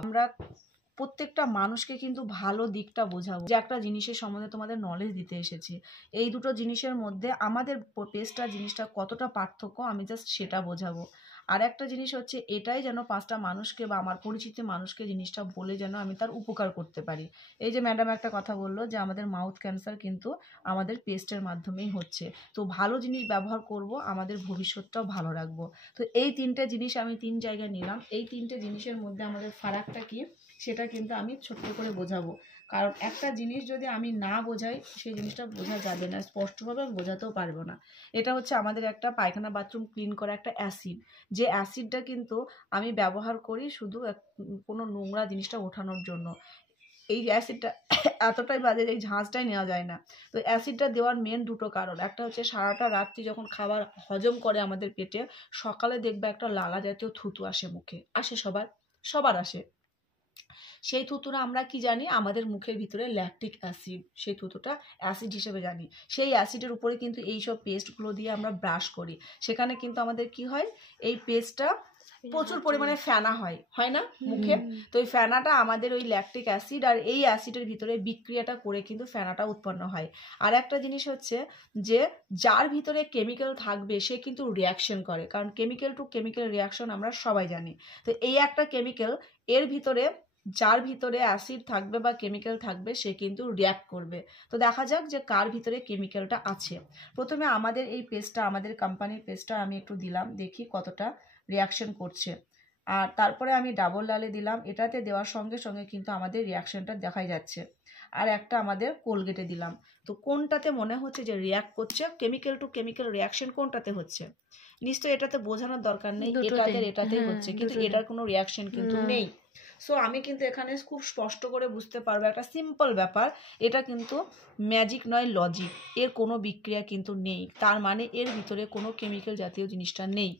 আমরা প্রত্যেকটা মানুষকে কিন্তু ভালো দিকটা বোঝাবো, যে একটা জিনিসের সম্বন্ধে তোমাদের নলেজ দিতে এসেছি। এই দুটো জিনিসের মধ্যে আমাদের পেস্টটা জিনিসটা কতটা পার্থক্য আমি জাস্ট সেটা বোঝাবো। আর একটা জিনিস হচ্ছে এটাই যেন 5টা মানুষকে বা আমার পরিচিত মানুষকে জিনিসটা বলে যেন আমি তার উপকার করতে পারি। এই যে ম্যাডাম একটা কথা বললো যে আমাদের মাউথ ক্যান্সার কিন্তু আমাদের পেস্টের মাধ্যমেই হচ্ছে, তো ভালো জিনিস ব্যবহার করব, আমাদের ভবিষ্যৎটাও ভালো রাখবো। তো এই 3টে জিনিস আমি 3 জায়গায় নিলাম। এই 3টে জিনিসের মধ্যে আমাদের ফারাকটা কি সেটা কিন্তু আমি ছোট্ট করে বোঝাবো, কারণ একটা জিনিস যদি আমি না বোঝাই সেই জিনিসটা বোঝা যাবে না, স্পষ্টভাবে বোঝাতেও পারবো না। এটা হচ্ছে আমাদের একটা পায়খানা বাথরুম ক্লিন করা একটা অ্যাসিড, যে অ্যাসিডটা কিন্তু আমি ব্যবহার করি শুধু কোনো নোংরা জিনিসটা ওঠানোর জন্য। এই অ্যাসিডটা এতটাই বাজে যে এই ঝাঁঝটাই নেওয়া যায় না। তো অ্যাসিডটা দেওয়ার মেন দুটো কারণ, একটা হচ্ছে সারাটা রাত্রি যখন খাবার হজম করে আমাদের পেটে, সকালে দেখবে একটা লালা জাতীয় থুতু আসে মুখে, আসে সবার আসে। সেই থুতুটা আমরা কি জানি, আমাদের মুখের ভিতরে ল্যাকটিক অ্যাসিড, সেই থুতুটা অ্যাসিড হিসেবে জানি। সেই অ্যাসিডের উপরে কিন্তু এইসব পেস্টগুলো দিয়ে আমরা ব্রাশ করি, সেখানে কিন্তু আমাদের কি হয়, এই পেস্টটা প্রচুর পরিমাণে ফেনা হয় না মুখে। তো ওই ফেনাটা আমাদের ওই ল্যাকটিক অ্যাসিড আর এই অ্যাসিডের ভিতরে বিক্রিয়াটা করে কিন্তু ফেনাটা উৎপন্ন হয়। আর একটা জিনিস হচ্ছে যে যার ভিতরে কেমিক্যাল থাকবে সে কিন্তু রিয়াকশন করে, কারণ কেমিক্যাল টু কেমিক্যাল রিয়াকশন আমরা সবাই জানি। তো এই একটা কেমিক্যাল, এর ভিতরে যার ভিতরে অ্যাসিড থাকবে বা কেমিক্যাল থাকবে সে কিন্তু রিয়াক্ট করবে। তো দেখা যাক যে কার ভিতরে কেমিক্যালটা আছে। প্রথমে আমাদের এই পেস্টটা, আমাদের কোম্পানির পেস্টটা আমি একটু দিলাম, দেখি কতটা রিয়াকশন করছে। আর তারপরে আমি ডাবল লালে দিলাম, এটাতে দেওয়ার সঙ্গে সঙ্গে কিন্তু আমাদের রিয়াকশনটা দেখাই যাচ্ছে। আর একটা আমাদের কোলগেটে দিলাম। তো কোনটাতে মনে হচ্ছে যে রিয়াক্ট করছে, কেমিক্যাল টু কেমিক্যাল রিয়াকশন কোনটাতে হচ্ছে? নিশ্চয়ই এটাতে বোঝানোর দরকার নেই, এটাতেই হচ্ছে, কিন্তু এটার কোনো রিয়াকশন কিন্তু নেই। সো আমি কিন্তু এখানে খুব স্পষ্ট করে বুঝতে পারবো একটা সিম্পল ব্যাপার, এটা কিন্তু ম্যাজিক নয়, লজিক। এর কোনো বিক্রিয়া কিন্তু নেই, তার মানে এর ভিতরে কোনো কেমিক্যাল জাতীয় জিনিসটা নেই।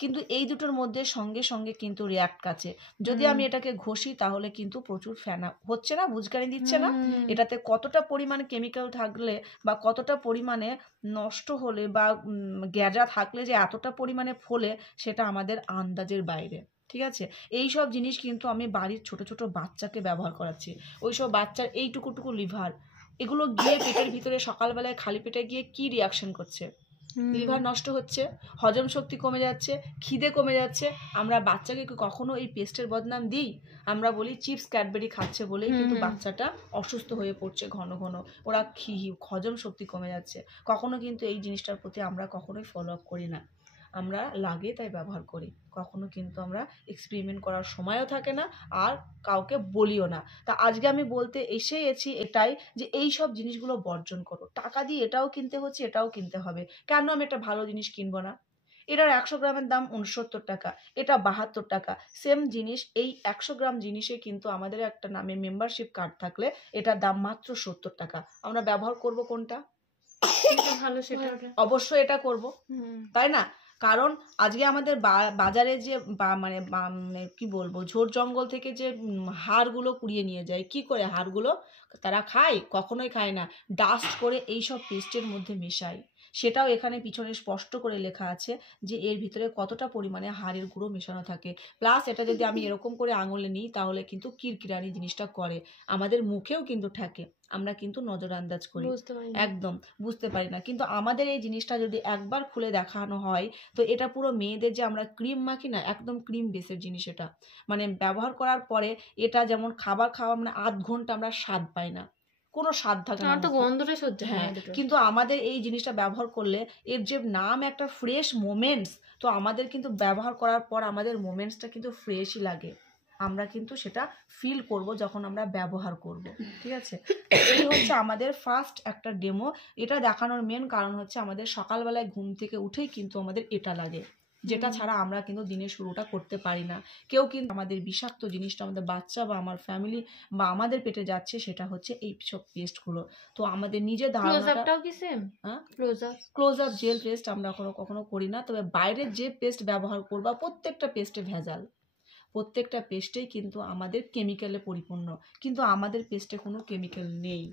কিন্তু এই দুটোর মধ্যে সঙ্গে সঙ্গে কিন্তু রিয়াক্ট আছে। যদি আমি এটাকে ঘষি তাহলে কিন্তু প্রচুর ফেনা হচ্ছে না, বুঝকানি দিচ্ছে না। এটাতে কতটা পরিমাণে কেমিক্যাল থাকলে বা কতটা পরিমাণে নষ্ট হলে বা গ্যাজা থাকলে যে এতটা পরিমাণে ফোলে, সেটা আমাদের আন্দাজের বাইরে। ঠিক আছে, এই সব জিনিস কিন্তু আমি বাড়ির ছোট ছোট বাচ্চাকে ব্যবহার করাচ্ছি। ওই সব বাচ্চার এইটুকুটুকু লিভার, এগুলো গিয়ে পেটের ভিতরে সকালবেলায় খালি পেটে গিয়ে কি রিয়াকশন করছে, লিভার নষ্ট হচ্ছে, হজম শক্তি কমে যাচ্ছে, খিদে কমে যাচ্ছে। আমরা বাচ্চাকে কখনো এই পেস্টের বদনাম দিই? আমরা বলি চিপস ক্যাডবেরি খাচ্ছে বলেই কিন্তু বাচ্চাটা অসুস্থ হয়ে পড়ছে ঘন ঘন, ওরা হজম শক্তি কমে যাচ্ছে। কখনো কিন্তু এই জিনিসটার প্রতি আমরা কখনোই ফলো আপ করি না, আমরা লাগে তাই ব্যবহার করি, কখনো কিন্তু আমরা এক্সপেরিমেন্ট করার সময়ও থাকে না আর কাউকে বলিও না। তা আজকে আমি বলতে এসেছি এটাই, যে এই সব জিনিসগুলো বর্জন করো। টাকা দিয়ে এটাও কিনতে হচ্ছে, এটাও কিনতে হবে, কেন আমি একটা ভালো জিনিস কিনবো না? এটার 100 গ্রামের দাম 69 টাকা, এটা 72 টাকা। সেম জিনিস, এই 100 গ্রাম জিনিসে কিন্তু আমাদের একটা নামে মেম্বারশিপ কার্ড থাকলে এটার দাম মাত্র 70 টাকা। আমরা ব্যবহার করব কোনটা? ভালো, সেটা অবশ্যই এটা করব, তাই না? কারণ আজকে আমাদের বাজারে যে মানে কি বলবো, ঝোড় জঙ্গল থেকে যে হাড়গুলো কুড়িয়ে নিয়ে যায়, কি করে হাড়গুলো তারা খায়? কখনোই খায় না, ডাস্ট করে এইসব পেস্টের মধ্যে মেশায়। সেটাও এখানে পিছনে স্পষ্ট করে লেখা আছে যে এর ভিতরে কতটা পরিমাণে হাড়ের গুঁড়ো মেশানো থাকে। প্লাস এটা যদি আমি এরকম করে আঙুলে নিই তাহলে কিন্তু কিরকিরানি জিনিসটা করে, আমাদের মুখেও কিন্তু ঠেকে, আমরা কিন্তু নজর আন্দাজ করি, একদম বুঝতে পারি না। কিন্তু আমাদের এই জিনিসটা যদি একবার খুলে দেখানো হয়, তো এটা পুরো মেয়েদের যে আমরা ক্রিম মাখি না, একদম ক্রিম বেসের জিনিস এটা। মানে ব্যবহার করার পরে এটা যেমন খাবার খাওয়া মানে আধ ঘন্টা আমরা স্বাদ পাই না, কোনো স্বাদ থাকে না, তো গন্ধটা সহ্য হয় না। কিন্তু আমাদের এই জিনিসটা ব্যবহার করলে এর যে নাম একটা ফ্রেশ মোমেন্টস, তো আমাদের কিন্তু ব্যবহার করার পর আমাদের মোমেন্টসটা কিন্তু ফ্রেশই লাগে, আমরা কিন্তু সেটা ফিল করব যখন আমরা ব্যবহার করব। ঠিক আছে, এই হচ্ছে আমাদের ফার্স্ট একটা ডেমো। এটা দেখানোর মেন কারণ হচ্ছে আমাদের সকালবেলায় ঘুম থেকে উঠেই কিন্তু আমাদের এটা লাগে, যেটা ছাড়া আমরা কিন্তু দিনের শুরুটা করতে পারি না। কেউ কিন্তু আমাদের বিষাক্ত জিনিসটা আমাদের বাচ্চা বা আমার ফ্যামিলি বা আমাদের পেটে যাচ্ছে, সেটা হচ্ছে এই সব পেস্টগুলো। তো আমাদের নিজের ধারণাটাও কি same, Close Up gel paste আমরা কখনো করি না, তবে বাইরের যে পেস্ট ব্যবহার করবা প্রত্যেকটা পেস্টে ভেজাল, প্রত্যেকটা পেস্টেই কিন্তু আমাদের কেমিক্যালে পরিপূর্ণ, কিন্তু আমাদের পেস্টে কোনো কেমিক্যাল নেই।